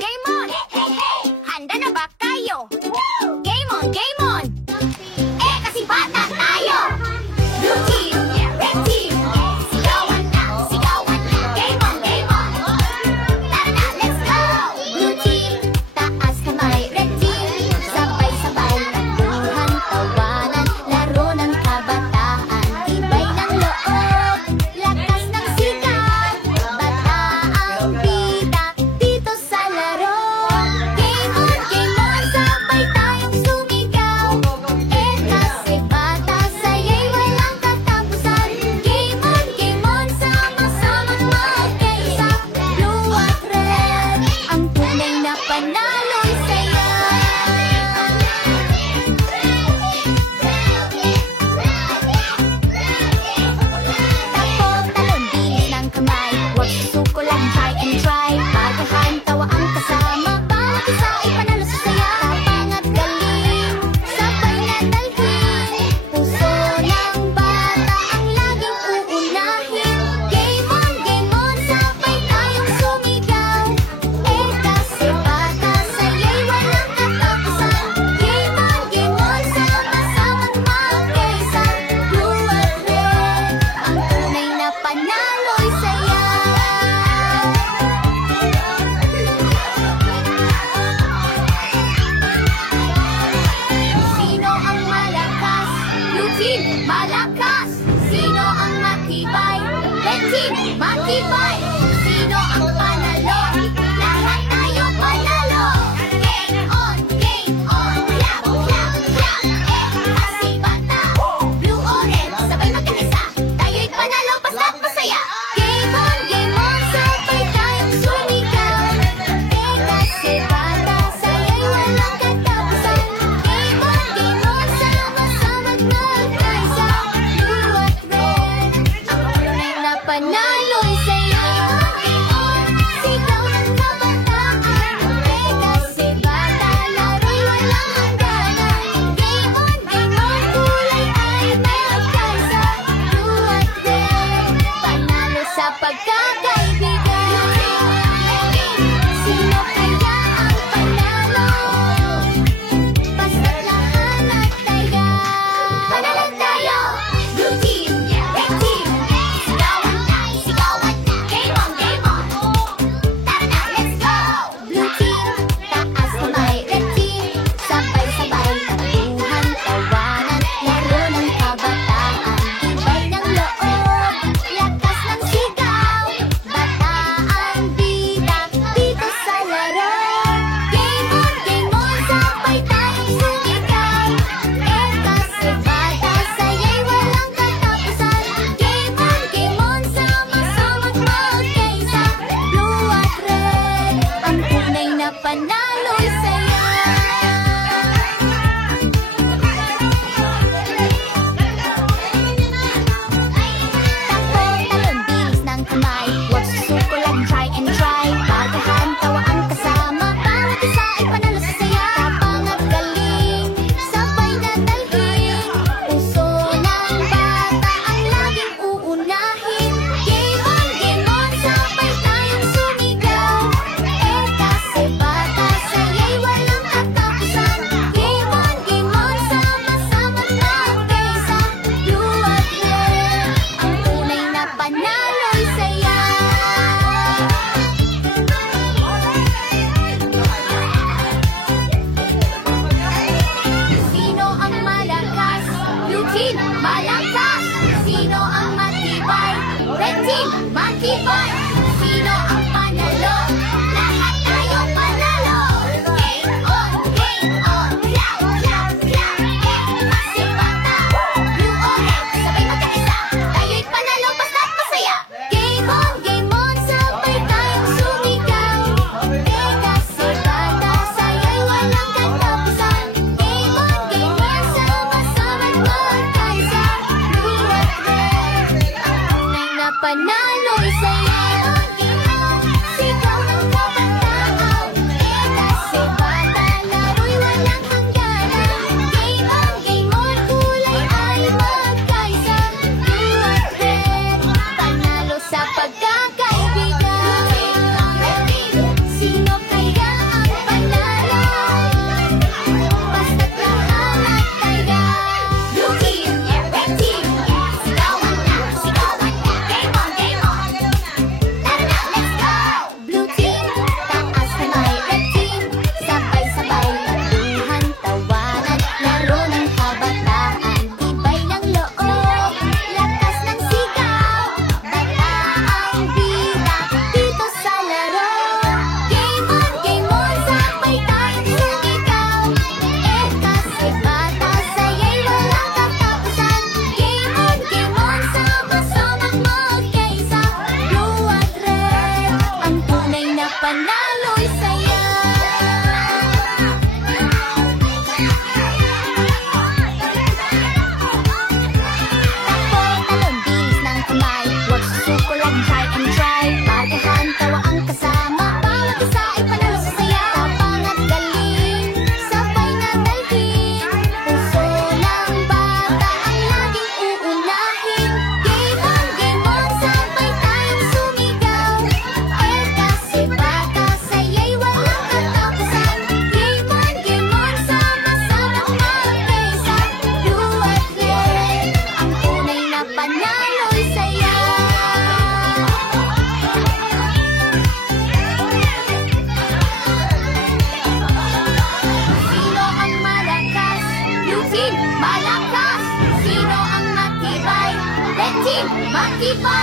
game on! Handa na ba kayo? Game on, game on! Eh, kasi bata tayo! Blue team, red team, sigawan na, sigawan na. Game on, game on! Tara na, let's go! Blue team, taas kamay, red team, sabay-sabay, takbuhan, tawanan, laro ng kabataan, tibay ng loob, lakas ng sigaw, bataang bida, dito sa laro. Game on, sabay tayong sumigaw, eh kasi bata saya'y walang katapusan. Game on, sama-samang magkaisa, blue at red, ang tunay na panalo'y saya. Tapos talon, bilis ng kamay, huwag susuko lang, try and try. Bagahan, tawa ang kasama, bawat isa ay panalo sa saya. Tapang at galing, sabay na dalhin, puso ng bata ang laging uunahin. Game on, sabay tayong sumigaw, eh kasi bata saya'y walang katapusan. Game on, sama-samang magkaisa, blue at red, ang tunay na panalo'y saya. Sino ang malakas? Blue team, malakas! Sino ang matibay? Red team, matibay! Sino ang panalo? Lahat tayo panalo! Game on, clap, clap, clap! Eh, kasi bata, blue or red, sabay magkaisa, tayo'y panalo, basta't masaya. Game on, sabay tayong sumigaw, eh kasi bata, saya'y walang katapusan. Game on, sama-samang magkaisa, blue at red, ang tunay na panalo'y saya. Sigaw ng kabataan, eh kasi bata, laro'y walang hangganan. Game on, kulay ay magkaisa, blue at red, panalo sa pagkakaibigan. Sino kaya ang panalo? Basta't lahat nagtaya. Panalo tayo! Blue team, red team, sigawan na, sigawan na. Game on, game on! Tara na, let's go! Blue team, taas kamay, red team, sabay-sabay, takbuhan, tawanan, laro ng kabataan, tibay ng loob, lakas ng sigaw, bataang bida, dito sa laro. Game on, sabay tayong sumigaw, eh kasi bata saya'y walang katapusan. Game on, sama-samang magkaisa, blue at red, ang tunay na panalo'y saya. Takbo, talon, bilis ng kamay, huwag susuko lang, try and try. Bagahan, tawa ang kasama, bawat isa ay panalo sa saya. Tapang at galing, sabay na dalhin, puso ng bata ang laging uunahin. Game on, sabay tayong sumigaw, eh kasi bata panalo'y saya. Takbo, talon, bilis ng kamay. Huwag susuko lang, try and try. Parkahan, tawa ang kasama. Bawat isa ay panalo sa saya. Tapang at galing, sabay na dalhin. Puso ng bata ang laging uunahin. Game on, sabay tayong sumigaw. Eh kasi bata, saya'y walang katapusan. Game on, sama-samang magkaisa. Do at play, ang tunay na panalo'y saya. Sino ang malakas? Blue team, malakas. Sino ang matibay? Red team, matibay.